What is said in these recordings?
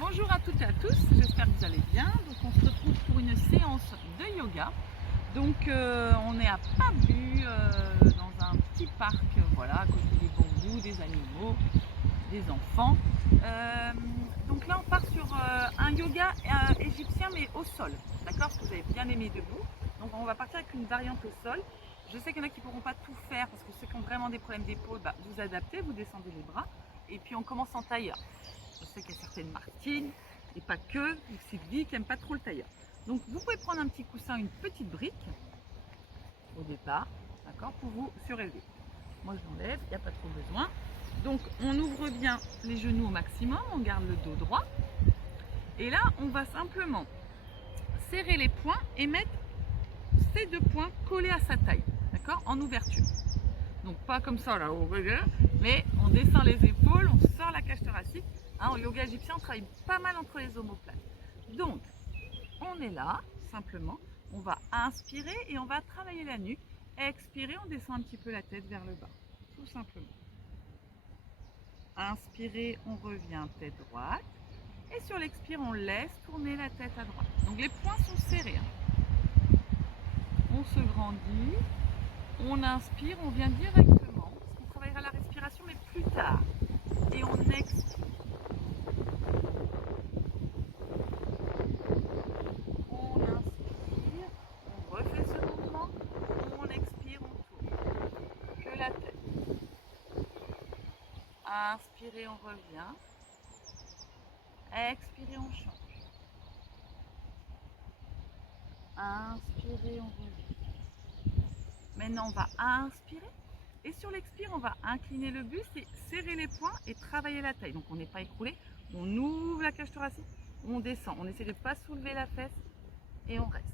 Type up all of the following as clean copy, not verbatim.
Bonjour à toutes et à tous, j'espère que vous allez bien. Donc on se retrouve pour une séance de yoga. Donc on est à Pabu, dans un petit parc, voilà, à côté des bambous, des animaux, des enfants. Donc là on part sur un yoga égyptien mais au sol, d'accord, parce que vous avez bien aimé debout. Donc on va partir avec une variante au sol. Je sais qu'il y en a qui ne pourront pas tout faire parce que ceux qui ont vraiment des problèmes d'épaule, vous adaptez, vous descendez les bras et puis on commence en tailleur. Je sais qu'il y a certaines Martine, et pas que, ou Sylvie qui n'aime pas trop le tailleur. Donc vous pouvez prendre un petit coussin, une petite brique au départ, d'accord, pour vous surélever. Moi je l'enlève, il n'y a pas trop besoin. Donc on ouvre bien les genoux au maximum, on garde le dos droit. Et là on va simplement serrer les poings et mettre ces deux poings collés à sa taille, d'accord, en ouverture. Donc pas comme ça là, mais on descend les épaules, on sort la cage thoracique. Hein, au yoga égyptien, on travaille pas mal entre les omoplates. Donc, on est là, simplement. On va inspirer et on va travailler la nuque. Expirer, on descend un petit peu la tête vers le bas, tout simplement. Inspirer, on revient tête droite. Et sur l'expire, on laisse tourner la tête à droite. Donc les poings sont serrés. Hein. On se grandit. On inspire, on vient directement. Parce qu'on travaillera la respiration, mais plus tard. Et on expire. La tête. Inspirez, on revient. Expirez, on change. Inspirez, on revient. Maintenant, on va inspirer. Et sur l'expire, on va incliner le buste et serrer les poings et travailler la taille. Donc, on n'est pas écroulé. On ouvre la cage thoracique. On descend. On essaie de ne pas soulever la fesse. Et on reste.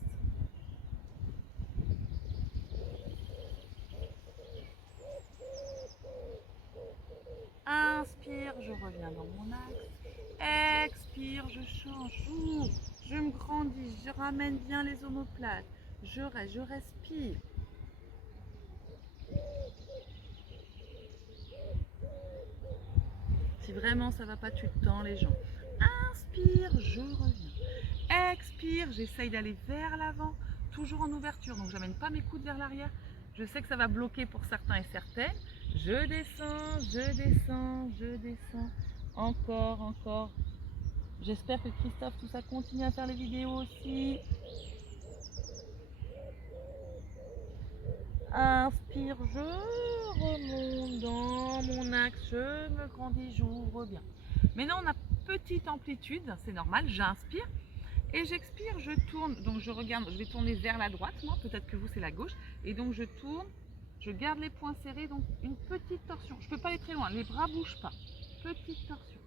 Inspire, je reviens dans mon axe. Expire, je change. J'ouvre, je me grandis, je ramène bien les omoplates. Je reste, je respire. Si vraiment ça va pas, tu tends les jambes. Inspire, je reviens. Expire, j'essaye d'aller vers l'avant, toujours en ouverture. Donc, j'amène pas mes coudes vers l'arrière. Je sais que ça va bloquer pour certains et certaines. Je descends, je descends, je descends. Encore, encore. J'espère que Christophe, tout ça, continue à faire les vidéos aussi. Inspire, je remonte dans mon axe, je me grandis, j'ouvre bien. Maintenant, on a petite amplitude, c'est normal, j'inspire. Et j'expire, je tourne, donc je regarde, je vais tourner vers la droite, moi, peut-être que vous c'est la gauche, et donc je tourne, je garde les poings serrés, donc une petite torsion. Je ne peux pas aller très loin, les bras ne bougent pas. Petite torsion.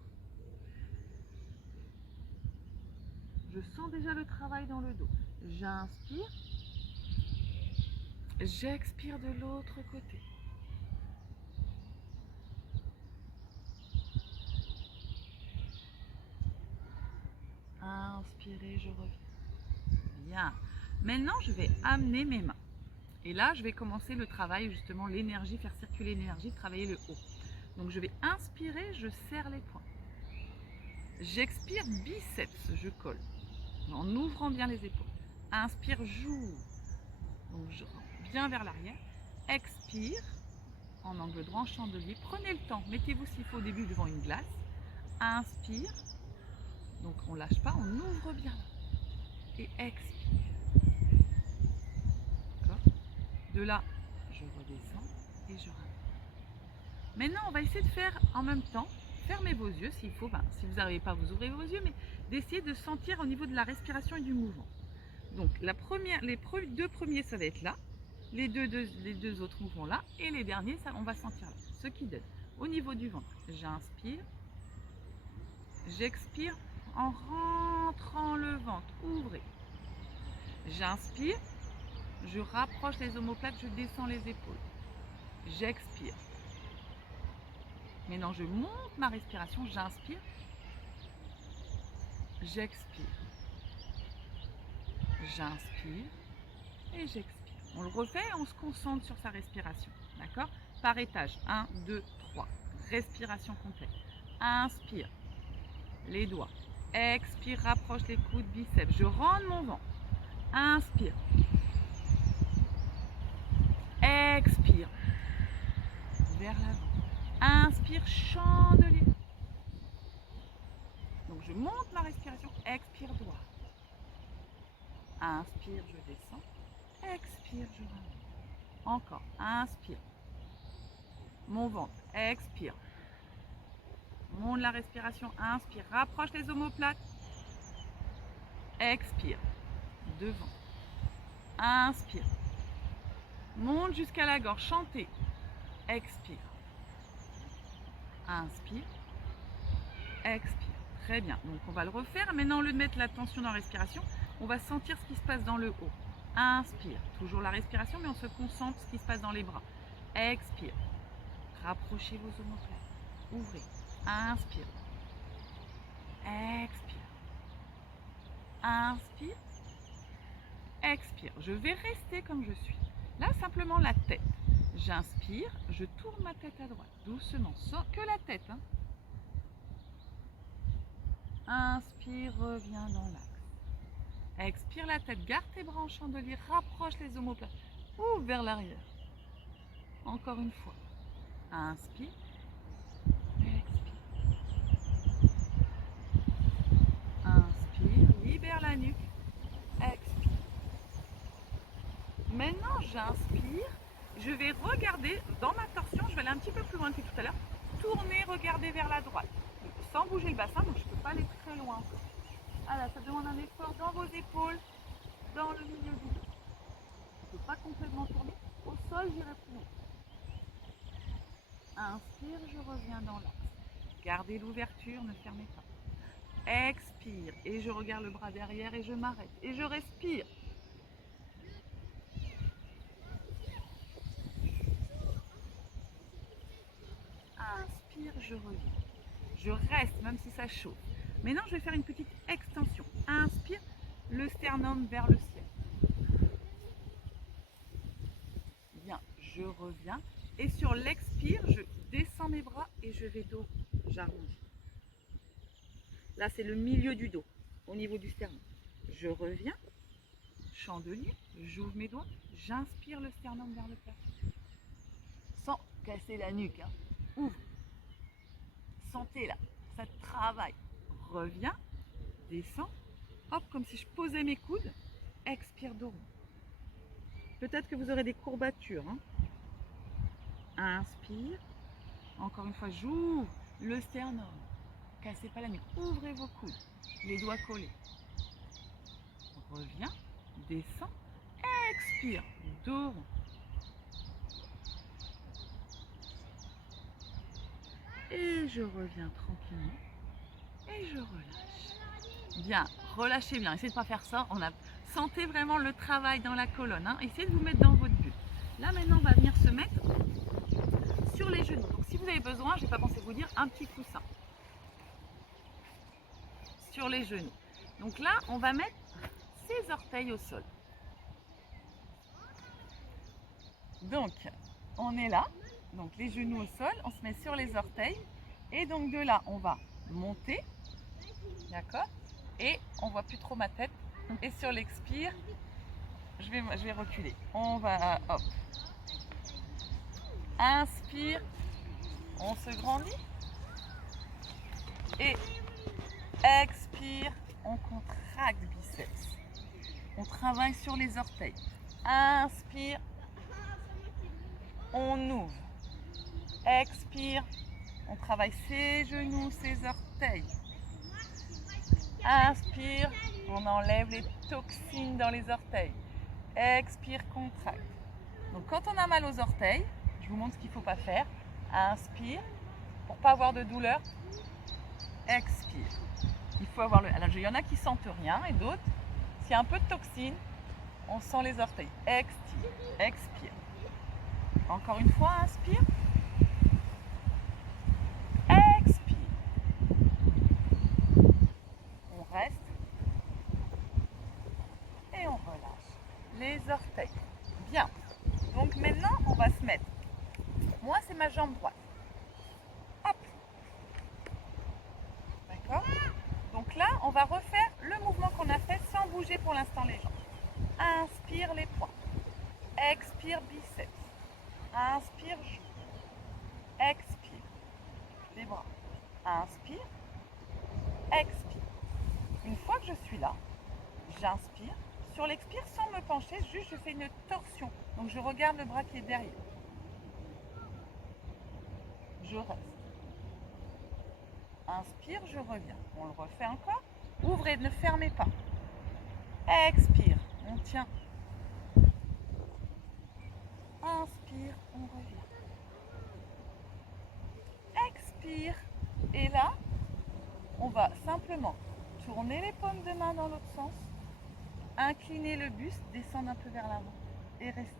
Je sens déjà le travail dans le dos. J'inspire, j'expire de l'autre côté. Inspirez, je reviens. Bien. Maintenant, je vais amener mes mains. Et là, je vais commencer le travail, justement, l'énergie, faire circuler l'énergie, travailler le haut. Donc, je vais inspirer, je serre les poings. J'expire, biceps, je colle. En ouvrant bien les épaules. Inspire, j'ouvre. Donc, je rentre bien vers l'arrière. Expire, en angle droit, en chandelier. Prenez le temps, mettez-vous s'il faut au début devant une glace. Inspire. Donc, on ne lâche pas, on ouvre bien. Et expire. De là, je redescends et je ramène. Maintenant, on va essayer de faire en même temps, fermez vos yeux s'il faut, si vous n'arrivez pas, vous ouvrez vos yeux, mais d'essayer de sentir au niveau de la respiration et du mouvement. Donc, les deux premiers, ça va être là, les deux autres mouvements là, et les derniers, ça, on va sentir là. Ce qui donne au niveau du ventre, j'inspire, j'expire en rentrant le ventre, ouvrez. J'inspire, je rapproche les omoplates, je descends les épaules. J'expire. Maintenant, je monte ma respiration, j'inspire, j'expire, j'inspire et j'expire. On le refait et on se concentre sur sa respiration, d'accord? Par étage, 1, 2, 3, respiration complète. Inspire, les doigts, Expire, rapproche les coudes, biceps. Je rentre mon ventre. Inspire. Expire. Vers l'avant. Inspire, chandelier. Donc je monte ma respiration. Expire, droit. Inspire, je descends. Expire, je remonte. Encore. Inspire. Mon ventre. Expire. Monte la respiration. Inspire. Rapproche les omoplates. Expire. Devant. Inspire. Monte jusqu'à la gorge. Chantez. Expire. Inspire. Expire. Très bien. Donc on va le refaire. Maintenant, au lieu de mettre la tension dans la respiration, on va sentir ce qui se passe dans le haut. Inspire. Toujours la respiration, mais on se concentre sur ce qui se passe dans les bras. Expire. Rapprochez vos omoplates. Ouvrez. Inspire. Expire. Inspire. Expire. Je vais rester comme je suis. Là, simplement la tête. J'inspire, je tourne ma tête à droite, doucement, sans que la tête. Hein. Inspire, reviens dans l'axe. Expire la tête, garde tes bras en chandelier, rapproche les omoplates. Ouvre vers l'arrière. Encore une fois. Inspire. Expire. Inspire, libère la nuque. Expire. Maintenant, j'inspire. Je vais regarder dans ma torsion, je vais aller un petit peu plus loin que tout à l'heure. Tourner, regarder vers la droite. Sans bouger le bassin, donc je ne peux pas aller très loin. Alors, ça demande un effort dans vos épaules, dans le milieu du dos. Je ne peux pas complètement tourner. Au sol, j'irai plus loin. Inspire, je reviens dans l'axe. Gardez l'ouverture, ne fermez pas. Expire, et je regarde le bras derrière et je m'arrête. Et je respire. Inspire, je reviens. Je reste, même si ça chauffe. Maintenant, je vais faire une petite extension. Inspire, le sternum vers le ciel. Bien, je reviens. Et sur l'expire, je descends mes bras et je vais dos. J'arrondis. Là, c'est le milieu du dos, au niveau du sternum. Je reviens. Chandelier, j'ouvre mes doigts. J'inspire le sternum vers le plafond. Sans casser la nuque. Hein. Ouvre. Sentez là, ça travaille. Reviens, descends, hop, comme si je posais mes coudes. Expire, dos rond. Peut-être que vous aurez des courbatures. Hein. Inspire. Encore une fois, j'ouvre le sternum. Cassez pas la nuque. Ouvrez vos coudes. Les doigts collés. Reviens, descends, expire, dos rond. Et je reviens tranquillement et je relâche. Bien, relâchez bien. Essayez de ne pas faire ça. Sentez vraiment le travail dans la colonne. Hein. Essayez de vous mettre dans votre bulle. Là, maintenant, on va venir se mettre sur les genoux. Donc, si vous avez besoin, je n'ai pas pensé vous dire, un petit coussin sur les genoux. Donc là, on va mettre ses orteils au sol. Donc, on est là. Donc les genoux au sol, on se met sur les orteils et donc de là on va monter, d'accord, et on voit plus trop ma tête et sur l'expire je vais reculer, on va hop, inspire, on se grandit et expire, on contracte biceps, on travaille sur les orteils, inspire, on ouvre. Expire, on travaille ses genoux, ses orteils. Inspire, on enlève les toxines dans les orteils. Expire, contracte. Donc quand on a mal aux orteils, je vous montre ce qu'il ne faut pas faire. Inspire, pour ne pas avoir de douleur. Expire. Il faut avoir alors il y en a qui sentent rien et d'autres, s'il y a un peu de toxine, on sent les orteils. Expire. Encore une fois, inspire. Expire. On reste. Et on relâche les orteils. Bien. Donc maintenant, on va se mettre. Moi, c'est ma jambe droite. Hop. D'accord ? Donc là, on va refaire le mouvement qu'on a fait sans bouger pour l'instant les jambes. Inspire les poings. Expire biceps. Inspire joue. Expire les bras. Inspire. Expire. Une fois que je suis là, j'inspire. Sur l'expire, sans me pencher, juste je fais une torsion. Donc je regarde le bras qui est derrière. Je reste. Inspire, je reviens. On le refait encore. Ouvrez, ne fermez pas. Expire, on tient. Inspire, on revient. Expire. Et là, on va simplement tourner les paumes de main dans l'autre sens. Incliner le buste, descendre un peu vers l'avant et rester.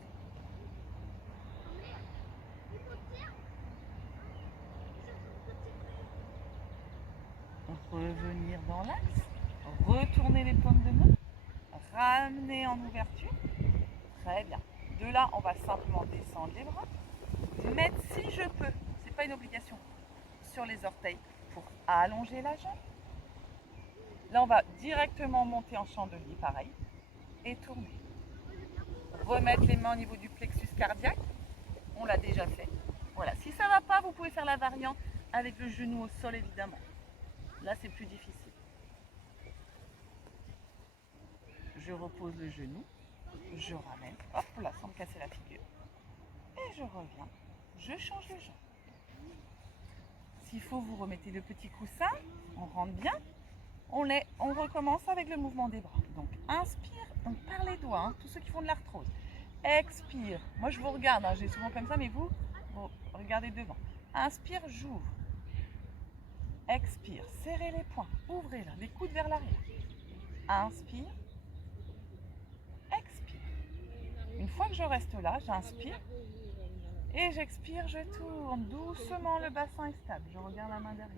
Revenir dans l'axe, retourner les paumes de main, ramener en ouverture. Très bien. De là, on va simplement descendre les bras, mettre si je peux, c'est pas une obligation, sur les orteils pour allonger la jambe. Là, on va directement monter en chandelier, pareil, et tourner. Remettre les mains au niveau du plexus cardiaque. On l'a déjà fait. Voilà. Si ça ne va pas, vous pouvez faire la variante avec le genou au sol, évidemment. Là, c'est plus difficile. Je repose le genou. Je ramène. Hop là, sans me casser la figure. Et je reviens. Je change les jambes. S'il faut, vous remettez le petit coussin. On rentre bien. On recommence avec le mouvement des bras. Donc, inspire. Donc, par les doigts. Tous ceux qui font de l'arthrose. Expire. Moi, je vous regarde. J'ai souvent comme ça, mais vous regardez devant. Inspire, j'ouvre. Expire, serrez les poings, ouvrez là, les coudes vers l'arrière. Inspire, expire. Une fois que je reste là, j'inspire et j'expire, je tourne doucement, le bassin est stable. Je regarde la main derrière.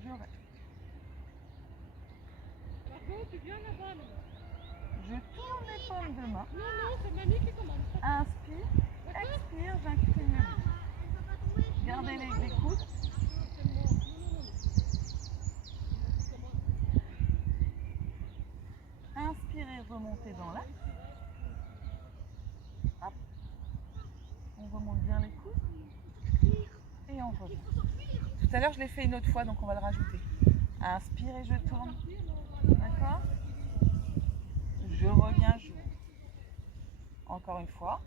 Je reste. Je tourne les paumes de main. Inspire, expire, j'incline le buste. Gardez les coudes. Inspirez, remontez dans l'axe. On remonte bien les coudes. Et on revient. Tout à l'heure, je l'ai fait une autre fois, donc on va le rajouter. Inspire et je tourne. D'accord? Je reviens, j'ouvre. Encore une fois.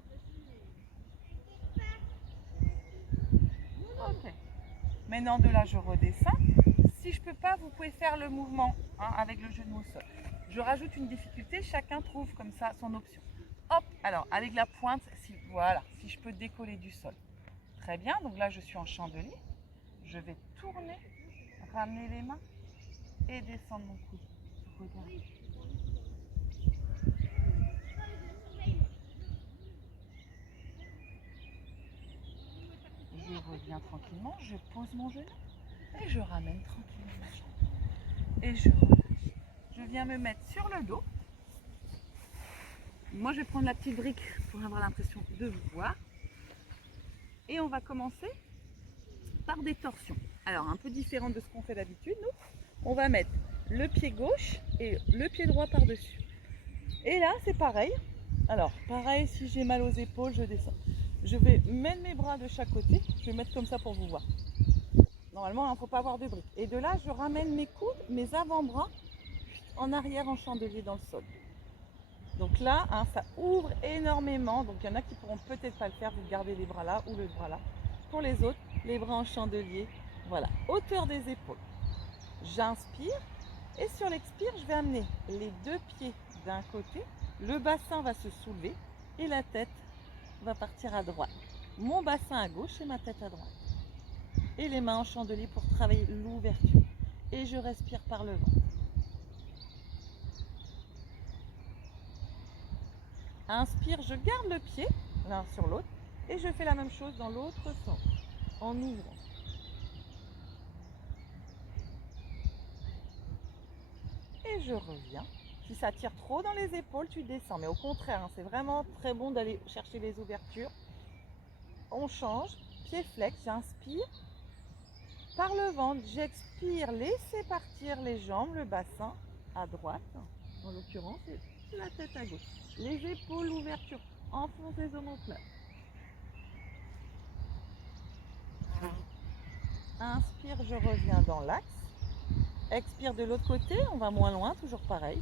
Ok. Maintenant, de là, je redescends. Si je ne peux pas, vous pouvez faire le mouvement avec le genou au sol. Je rajoute une difficulté, chacun trouve comme ça son option. Hop, alors avec la pointe, voilà, si je peux décoller du sol. Très bien, donc là je suis en chandelier. Je vais tourner, ramener les mains et descendre mon coude. Regardez. Je reviens tranquillement, je pose mon genou et je ramène tranquillement ma jambe. Et je relâche. Je viens me mettre sur le dos. Moi, je vais prendre la petite brique pour avoir l'impression de vous voir. Et on va commencer par des torsions. Alors, un peu différent de ce qu'on fait d'habitude, nous. On va mettre le pied gauche et le pied droit par-dessus. Et là, c'est pareil. Alors, pareil, si j'ai mal aux épaules, je descends. Je vais mettre mes bras de chaque côté. Je vais mettre comme ça pour vous voir. Normalement, il ne faut pas avoir de briques. Et de là, je ramène mes coudes, mes avant-bras en arrière en chandelier dans le sol. Donc là, ça ouvre énormément. Donc il y en a qui pourront peut-être pas le faire. Vous gardez les bras là ou le bras là. Pour les autres, les bras en chandelier. Voilà, hauteur des épaules. J'inspire et sur l'expire, je vais amener les deux pieds d'un côté. Le bassin va se soulever et la tête va partir à droite. Mon bassin à gauche et ma tête à droite. Et les mains en chandelier pour travailler l'ouverture. Et je respire par le ventre. Inspire, je garde le pied l'un sur l'autre et je fais la même chose dans l'autre sens en ouvrant. Et je reviens. Si ça tire trop dans les épaules, tu descends. Mais au contraire, c'est vraiment très bon d'aller chercher les ouvertures. On change, pied flex, j'inspire Par le ventre, j'expire, laissez partir les jambes, le bassin à droite, en l'occurrence, et la tête à gauche. Les épaules, l'ouverture, enfonce les omoplates. Inspire, je reviens dans l'axe. Expire de l'autre côté, on va moins loin, toujours pareil.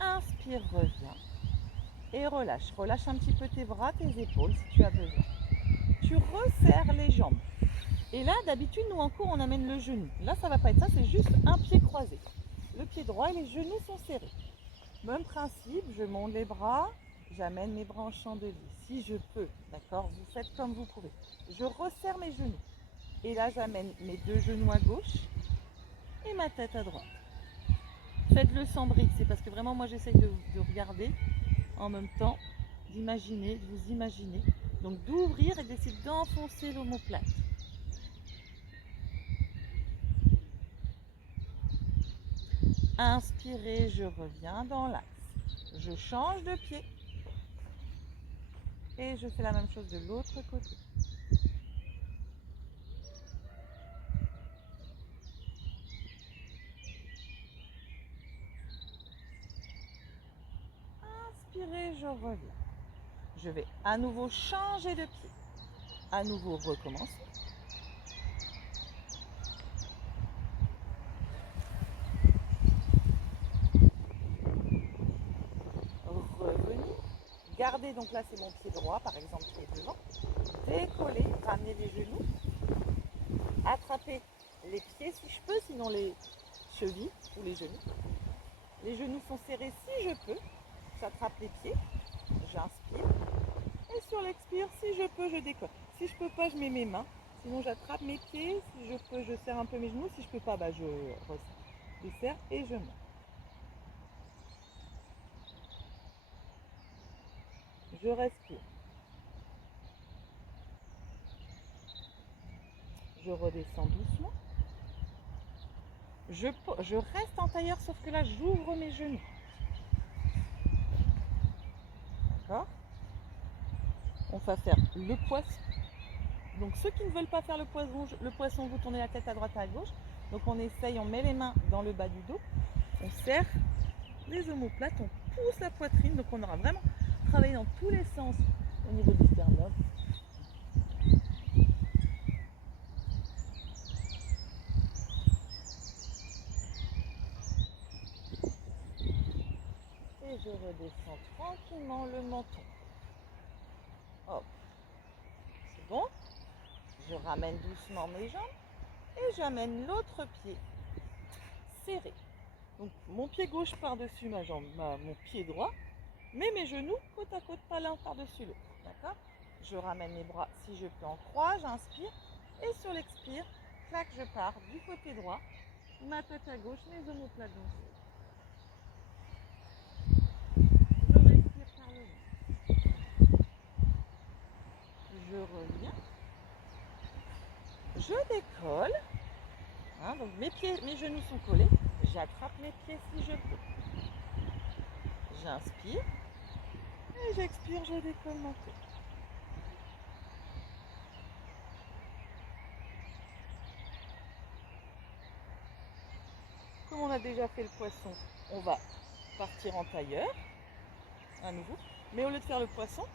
Inspire, reviens. Et relâche. Relâche un petit peu tes bras, tes épaules si tu as besoin. Tu resserres les jambes. Et là, d'habitude, nous en cours, on amène le genou. Là, ça va pas être ça, c'est juste un pied croisé. Le pied droit et les genoux sont serrés. Même principe, je monte les bras, j'amène mes bras en chandelier. Si je peux, d'accord, vous faites comme vous pouvez. Je resserre mes genoux. Et là, j'amène mes deux genoux à gauche et ma tête à droite. Faites-le sans briques, c'est parce que vraiment, moi, j'essaye de regarder en même temps, d'imaginer, de vous imaginer. Donc, d'ouvrir et d'essayer d'enfoncer l'omoplate. Inspirez, je reviens dans l'axe. Je change de pied. Et je fais la même chose de l'autre côté. Inspirez, je reviens. Je vais à nouveau changer de pied. À nouveau recommencer. Revenir. Gardez, donc là c'est mon pied droit par exemple qui est devant. Décoller, ramener les genoux. Attraper les pieds si je peux, sinon les chevilles ou les genoux. Les genoux sont serrés si je peux. J'attrape les pieds, j'inspire. Et sur l'expire, si je peux, je décolle. Si je peux pas, je mets mes mains. Sinon, j'attrape mes pieds. Si je peux, je serre un peu mes genoux. Si je peux pas, je serre et je monte. Je respire. Je redescends doucement. Je reste en tailleur, sauf que là, j'ouvre mes genoux. D'accord? On va faire le poisson. Donc, ceux qui ne veulent pas faire le poisson, vous tournez la tête à droite et à gauche. Donc, on essaye, on met les mains dans le bas du dos. On serre les omoplates, on pousse la poitrine. Donc, on aura vraiment travaillé dans tous les sens au niveau du sternum. Et je redescends tranquillement le menton. Hop. C'est bon. Je ramène doucement mes jambes et j'amène l'autre pied serré. Donc mon pied gauche par-dessus ma jambe, mon pied droit, mais mes genoux côte à côte, pas l'un par-dessus l'autre. D'accord? Je ramène mes bras si je peux en croix, j'inspire et sur l'expire, clac, je pars du côté droit, ma tête à gauche, mes omoplates dans le sol. Je respire par le ventre. Je reviens. Je décolle. Hein, donc mes genoux sont collés. J'attrape mes pieds si je peux. J'inspire. Et j'expire, je décolle ma tête. Comme on a déjà fait le poisson, on va partir en tailleur. À nouveau. Mais au lieu de faire le poisson,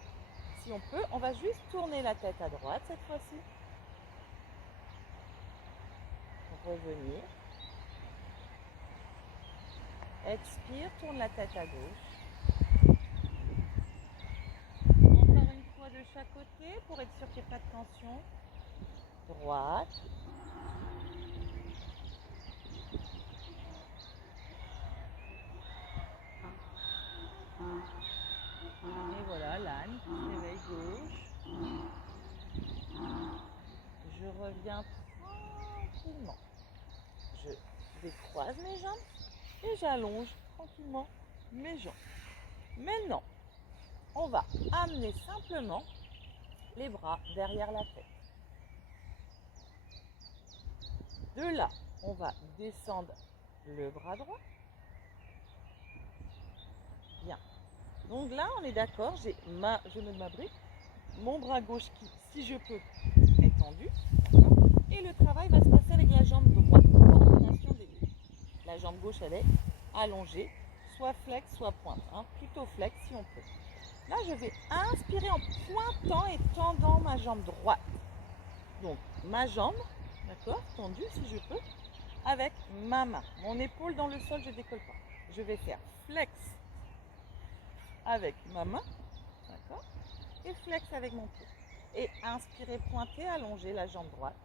si on peut, on va juste tourner la tête à droite cette fois-ci. Revenir. Expire, tourne la tête à gauche. Encore une fois de chaque côté pour être sûr qu'il n'y ait pas de tension. Droite. Et voilà, l'âne qui se réveille gauche. Je reviens tranquillement. Je décroise mes jambes et j'allonge tranquillement mes jambes. Maintenant, on va amener simplement les bras derrière la tête. De là, on va descendre le bras droit. Bien. Donc là, on est d'accord, je me m'abrite. mon bras gauche qui, si je peux, est tendu. Et le travail va se passer avec la jambe droite, coordination des deux. La jambe gauche, elle est allongée, soit flex, soit pointe. Plutôt flex si on peut. Là, je vais inspirer en pointant et tendant ma jambe droite. Donc, ma jambe, d'accord, tendue si je peux, avec ma main. Mon épaule dans le sol, je ne décolle pas. Je vais faire flex avec ma main, d'accord, et flex avec mon pied. Et inspirer, pointer, allonger la jambe droite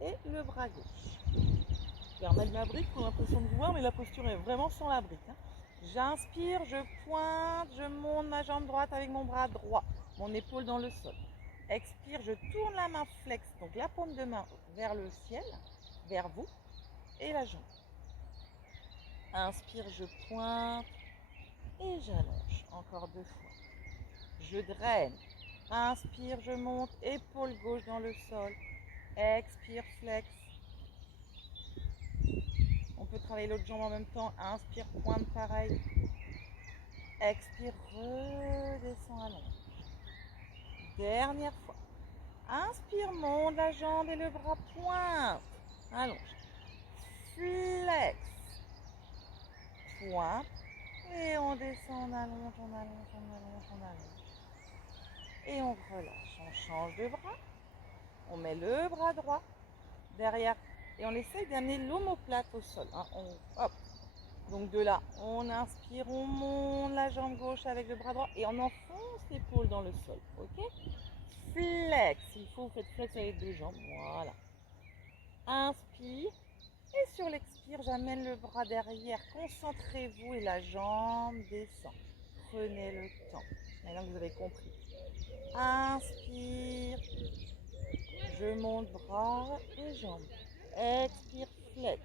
et le bras gauche. Je vais remettre ma brique pour l'impression de voir, mais la posture est vraiment sans la brique. J'inspire, je pointe, je monte ma jambe droite avec mon bras droit, mon épaule dans le sol. Expire, je tourne la main flex, donc la paume de main vers le ciel, vers vous, et la jambe. Inspire, je pointe et j'allonge. Encore 2 fois. Je draine. Inspire, je monte, épaule gauche dans le sol. Expire, flex. On peut travailler l'autre jambe en même temps. Inspire, pointe pareil. Expire, redescend, allonge. Dernière fois. Inspire, monte la jambe et le bras pointe. Allonge. Flex. Pointe. Et on descend, on allonge, on allonge, on allonge, on allonge. Et on relâche. On change de bras. On met le bras droit derrière. Et on essaye d'amener l'omoplate au sol. Hop. Donc de là, on inspire, on monte la jambe gauche avec le bras droit. Et on enfonce l'épaule dans le sol. Ok? Flex. Il faut, vous faites flex avec les 2 jambes. Voilà. Inspire. Et sur l'expire, j'amène le bras derrière. Concentrez-vous et la jambe descend. Prenez le temps. Maintenant que vous avez compris. Inspire. Je monte bras et jambes. Expire, flex.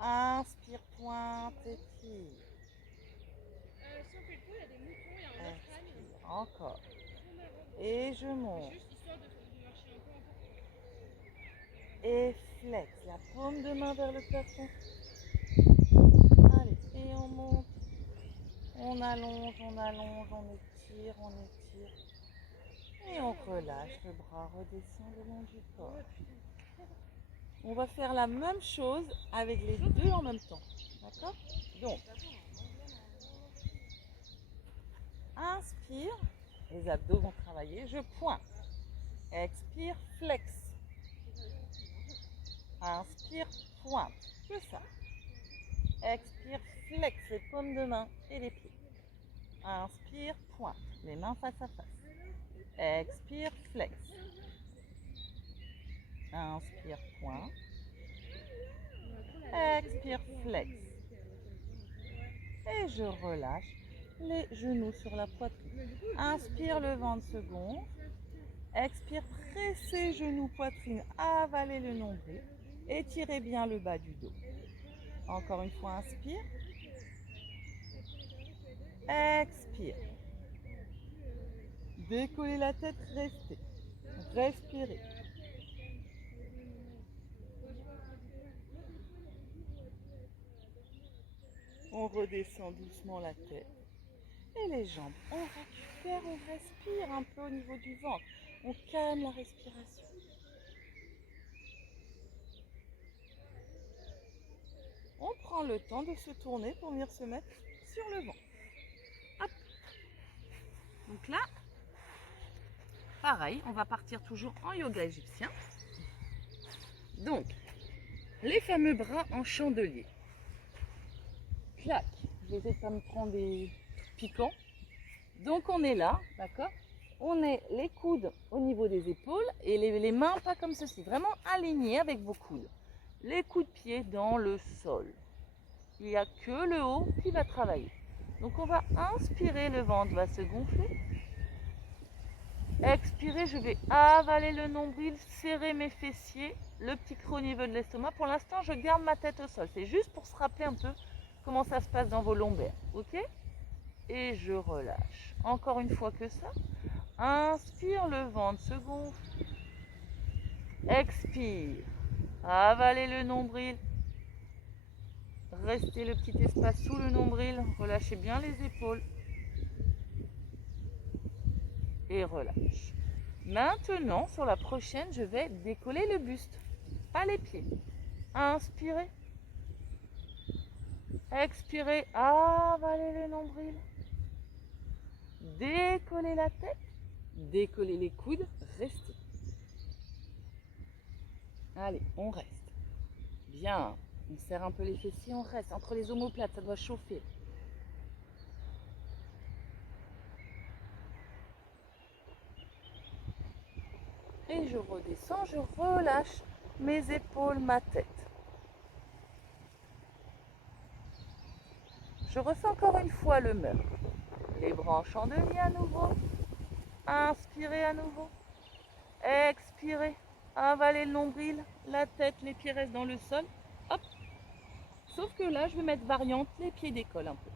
Inspire, pointe, étire. Expire, encore. Et je monte. Et flex, la paume de main vers le plafond. Allez, et on monte. On allonge, on allonge, on étire, on étire. Et on relâche, le bras redescend le long du corps. On va faire la même chose avec les 2 en même temps. D'accord? Donc, inspire, les abdos vont travailler, je pointe. Expire, flex. Inspire, pointe. Que ça. Expire, flex, les paumes de main et les pieds. Inspire, pointe, les mains face à face. Expire, flex. Inspire, pointe. Expire, flex. Et je relâche les genoux sur la poitrine. Inspire, le ventre se gonfle. Expire, pressez genoux, poitrine, avalez le nombril. Étirez bien le bas du dos. Encore une fois, inspire. Expire. Décollez la tête, restez. Respirez. On redescend doucement la tête. Et les jambes. On récupère, on respire un peu au niveau du ventre. On calme la respiration. On prend le temps de se tourner pour venir se mettre sur le ventre. Hop. Donc là, pareil, on va partir toujours en yoga égyptien. Donc, les fameux bras en chandelier. Clac. Je vais essayer de ne pas me prendre des piquants. Donc on est là, d'accord? On est les coudes au niveau des épaules et les mains pas comme ceci. Vraiment alignés avec vos coudes. Les coups de pied dans le sol. Il n'y a que le haut qui va travailler. Donc on va inspirer, le ventre va se gonfler. Expirer, je vais avaler le nombril, serrer mes fessiers, le petit creux au niveau de l'estomac. Pour l'instant, je garde ma tête au sol. C'est juste pour se rappeler un peu comment ça se passe dans vos lombaires. Ok? Et je relâche. Encore une fois que ça. Inspire, le ventre se gonfle. Expire. Avalez le nombril. Restez le petit espace sous le nombril. Relâchez bien les épaules. et relâche. Maintenant, sur la prochaine, je vais décoller le buste, pas les pieds. Inspirez. Expirez, avalez le nombril. Décollez la tête, décollez les coudes, restez. Allez, on reste. Bien, on serre un peu les fessiers, on reste. Entre les omoplates, ça doit chauffer. Et je redescends, je relâche mes épaules, ma tête. Je refais encore une fois le même. Les bras en chandelier à nouveau. Inspirez à nouveau. Expirez. Avalez le nombril, la tête, les pieds restent dans le sol. Hop. Sauf que là, je vais mettre variante, les pieds décollent un peu.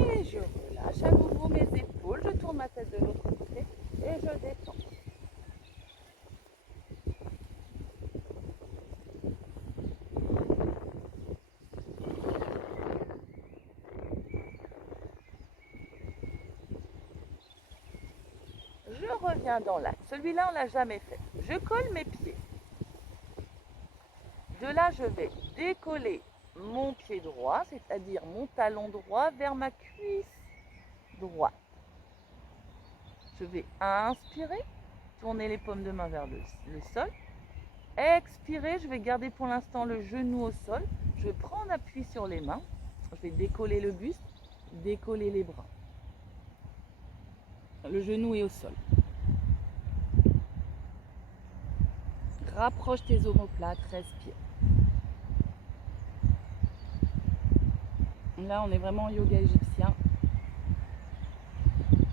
Et je relâche à nouveau mes épaules. Je tourne ma tête de l'autre côté et je détends. Je reviens dans l'axe. Celui-là, on ne l'a jamais fait. Je colle mes pieds. De là, je vais décoller mon pied droit, c'est-à-dire mon talon droit vers ma cuisse droite. Je vais inspirer, tourner les paumes de main vers le sol. Expirer, je vais garder pour l'instant le genou au sol. Je vais prendre appui sur les mains. Je vais décoller le buste, décoller les bras. Le genou est au sol. Rapproche tes omoplates, respire. Là, on est vraiment en yoga égyptien.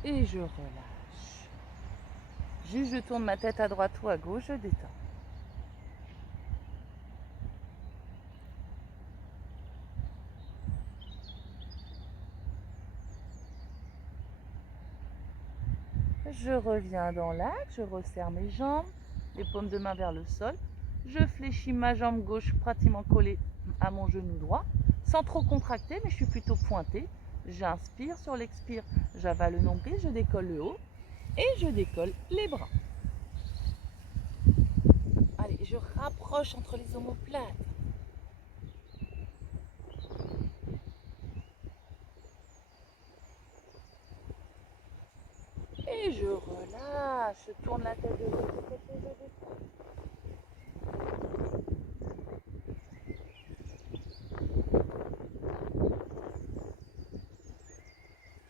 Et je relâche. Juste, je tourne ma tête à droite ou à gauche, je détends. Je reviens dans l'axe, je resserre mes jambes, les paumes de main vers le sol. Je fléchis ma jambe gauche pratiquement collée à mon genou droit, sans trop contracter, mais je suis plutôt pointée. J'inspire, sur l'expire, j'avale le nombril, je décolle le haut et je décolle les bras. Allez, je rapproche entre les omoplates. Et je relâche, je tourne la tête de l'autre côté, je descends.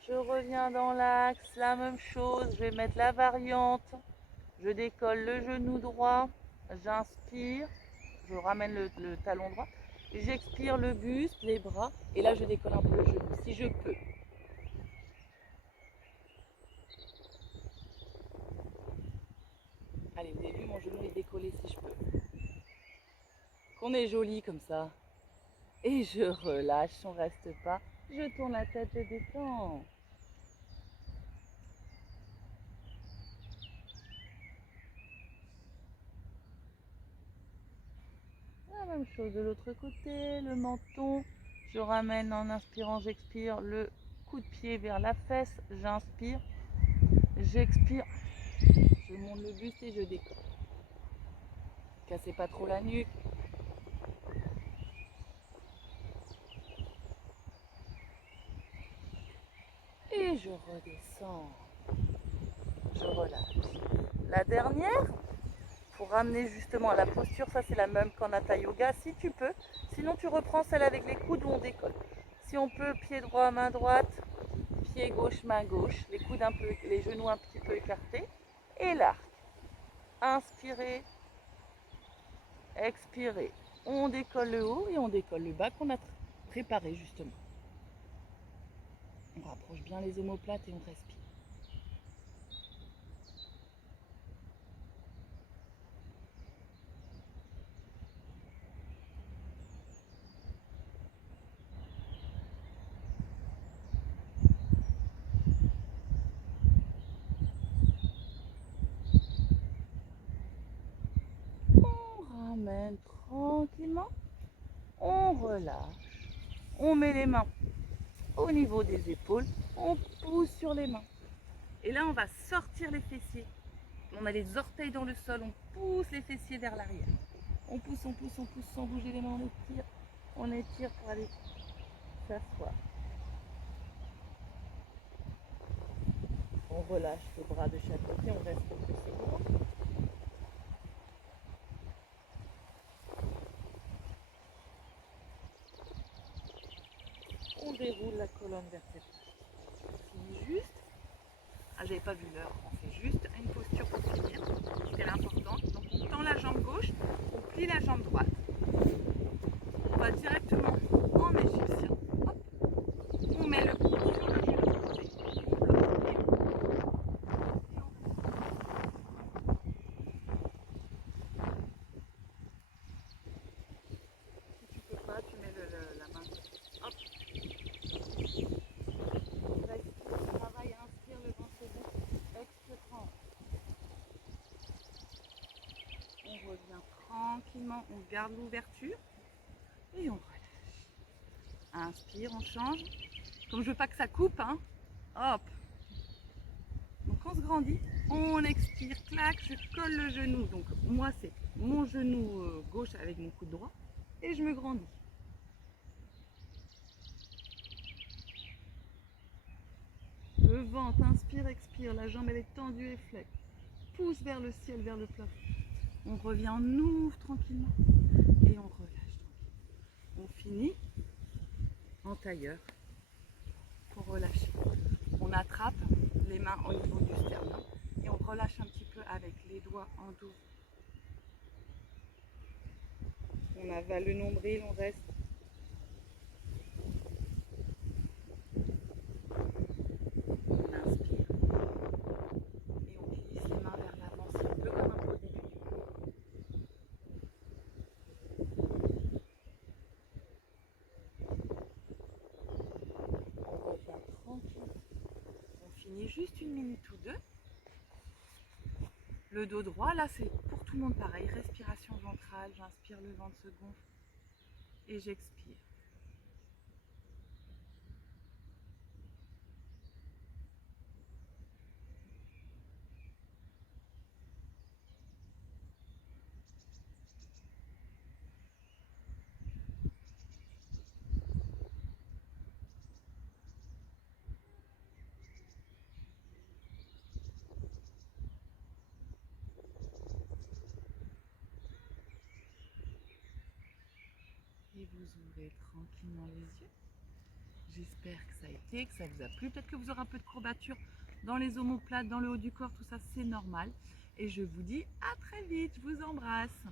Je reviens dans l'axe, la même chose, je vais mettre la variante. Je décolle le genou droit, j'inspire, je ramène le talon droit. J'expire le buste, les bras, et là je décolle un peu le genou, si je peux. Allez, vous avez vu, mon genou est décollé si je peux. Qu'on est joli comme ça. Et je relâche, on reste pas. Je tourne la tête, je détends. La même chose de l'autre côté, le menton. Je ramène en inspirant, j'expire le coup de pied vers la fesse. J'inspire, j'expire. Je monte le buste et je décolle. Cassez pas trop la nuque. Et je redescends. Je relâche. La dernière, pour ramener justement la posture, ça c'est la même qu'en Hatha Yoga, si tu peux. Sinon tu reprends celle avec les coudes où on décolle. Si on peut, pied droit, main droite, pied gauche, main gauche, les coudes un peu, les genoux un petit peu écartés. Et l'arc. Inspirez, expirez. On décolle le haut et on décolle le bas qu'on a préparé justement. On rapproche bien les omoplates et on respire. ramène tranquillement. On relâche. On met les mains au niveau des épaules. On pousse sur les mains. Et là, on va sortir les fessiers. On a les orteils dans le sol. On pousse les fessiers vers l'arrière. On pousse sans bouger les mains. On étire pour aller s'asseoir. On relâche les bras de chaque côté. On reste quelques secondes. On déroule la colonne vertébrale. On finit juste. Ah, j'avais pas vu l'heure. On fait juste une posture pour finir, parce qu'elle est importante. Donc on tend la jambe gauche, on plie la jambe droite. On va directement en égyptien. Hop. On met le coude sur le genou de côté. On bloque le pied. Si tu peux pas, tu mets la main. Hop. Reste, travaille, inspire le ventre rond. Expire, prends. On revient tranquillement, on garde l'ouverture et on relâche. Inspire, on change. Comme je veux pas que ça coupe, hein. Hop. Donc on se grandit, on expire, clac, je colle le genou. Donc moi c'est mon genou gauche avec mon coude droit et je me grandis. Le ventre, inspire, expire, la jambe elle est tendue et flex. Pousse vers le ciel, vers le plafond. On revient, on ouvre tranquillement et on relâche tranquillement. On finit en tailleur pour relâcher. On attrape les mains au niveau du sternum et on relâche un petit peu avec les doigts en dos. On avale le nombril, on reste. On inspire et on glisse les mains vers l'avant, c'est un peu comme un pot de légumes. On revient tranquille. On finit juste une minute ou deux. Le dos droit, là c'est pour tout le monde pareil. Respiration ventrale, j'inspire, le ventre se gonfle et j'expire. Et vous ouvrez tranquillement les yeux. J'espère que ça a été, que ça vous a plu. Peut-être que vous aurez un peu de courbature dans les omoplates, dans le haut du corps, tout ça c'est normal. Et je vous dis à très vite, je vous embrasse.